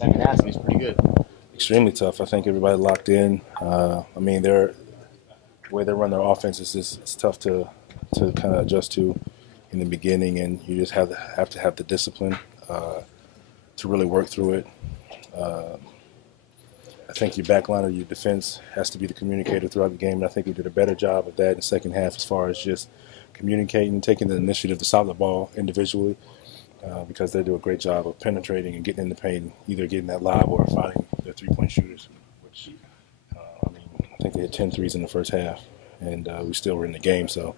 Second half, he's pretty good. Extremely tough. I think everybody locked in. I mean, the way they run their offense is just it's tough to kind of adjust to in the beginning, and you just have to have the discipline to really work through it. I think your back line or your defense has to be the communicator throughout the game, and I think we did a better job of that in the second half as far as just communicating, taking the initiative to stop the ball individually because they do a great job of penetrating and getting in the paint, either getting that lob or finding their three-point shooters, which, I think they had 10 threes in the first half, and we still were in the game. So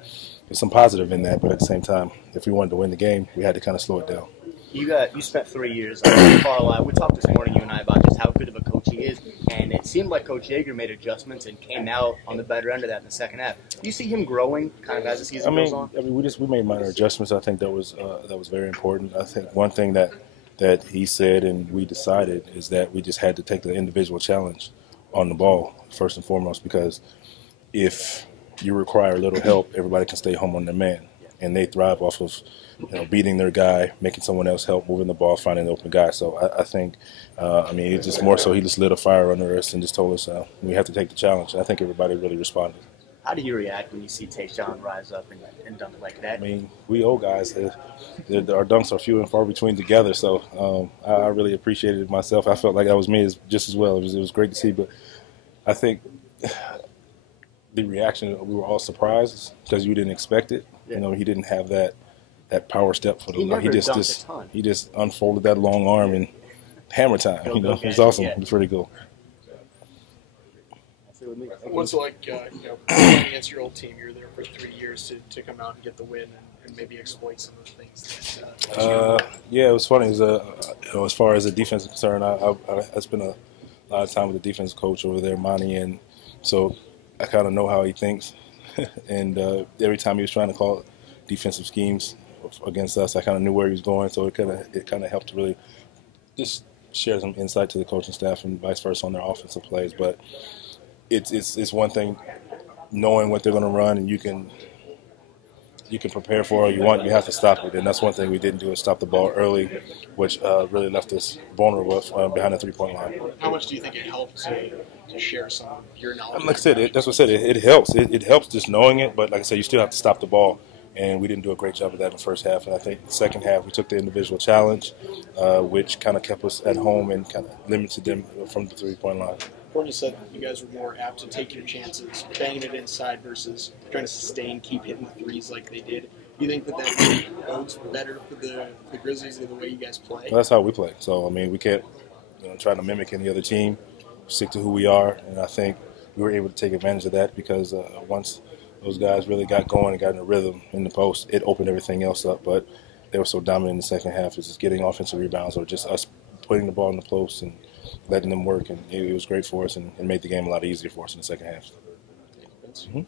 there's some positive in that, but at the same time, if we wanted to win the game, we had to kind of slow it down. You spent 3 years at Carlisle. We talked this morning, you and I, about just how good of a coach he is, and it seemed like Coach Yeager made adjustments and came out on the better end of that in the second half. Do you see him growing kind of as the season goes on? We made minor adjustments. I think that was very important. I think one thing that he said and we decided is that we just had to take the individual challenge on the ball first and foremost, because if you require a little help, everybody can stay home on their man, and they thrive off of beating their guy, making someone else help, moving the ball, finding the open guy. So I think, it's just more so he just lit a fire under us and just told us we have to take the challenge. And I think everybody really responded. How do you react when you see Tayshaun rise up and dunk like that? I mean, we old guys, our dunks are few and far between together. So I really appreciated it myself. I felt like that was me just as well. It was great to see. But I think the reaction, we were all surprised because you didn't expect it. Yeah. He didn't have that power step for the He just unfolded that long arm and hammer time. It was awesome. It was pretty cool. What's it like, playing against your old team? You were there for 3 years to come out and get the win and maybe exploit some of the things that. Yeah, it was funny. As far as the defense is concerned, I spent a lot of time with the defense coach over there, Monty, and so I kind of know how he thinks. And every time he was trying to call defensive schemes against us, I kind of knew where he was going, so it kind of helped to really just share some insight to the coaching staff and vice versa on their offensive plays. But it's one thing knowing what they're going to run, and you can prepare for it. You have to stop it, and that's one thing we didn't do is stop the ball early, which really left us vulnerable behind the three-point line. How much do you think it helped to share some of your knowledge? Like I said, that's what I said. It helps. It helps just knowing it, but like I said, you still have to stop the ball. And we didn't do a great job of that in the first half. And I think the second half we took the individual challenge, which kind of kept us at home and kind of limited them from the three-point line. Gordon said you guys were more apt to take your chances, banging it inside versus trying to sustain, keep hitting the threes like they did. Do you think that really bodes better for the Grizzlies and the way you guys play? Well, that's how we play. So, we can't try to mimic any other team, stick to who we are. And I think we were able to take advantage of that because once those guys really got going and got in a rhythm in the post, it opened everything else up. But they were so dominant in the second half. It's just getting offensive rebounds or just us putting the ball in the post and letting them work. And it was great for us and made the game a lot easier for us in the second half. Mm-hmm.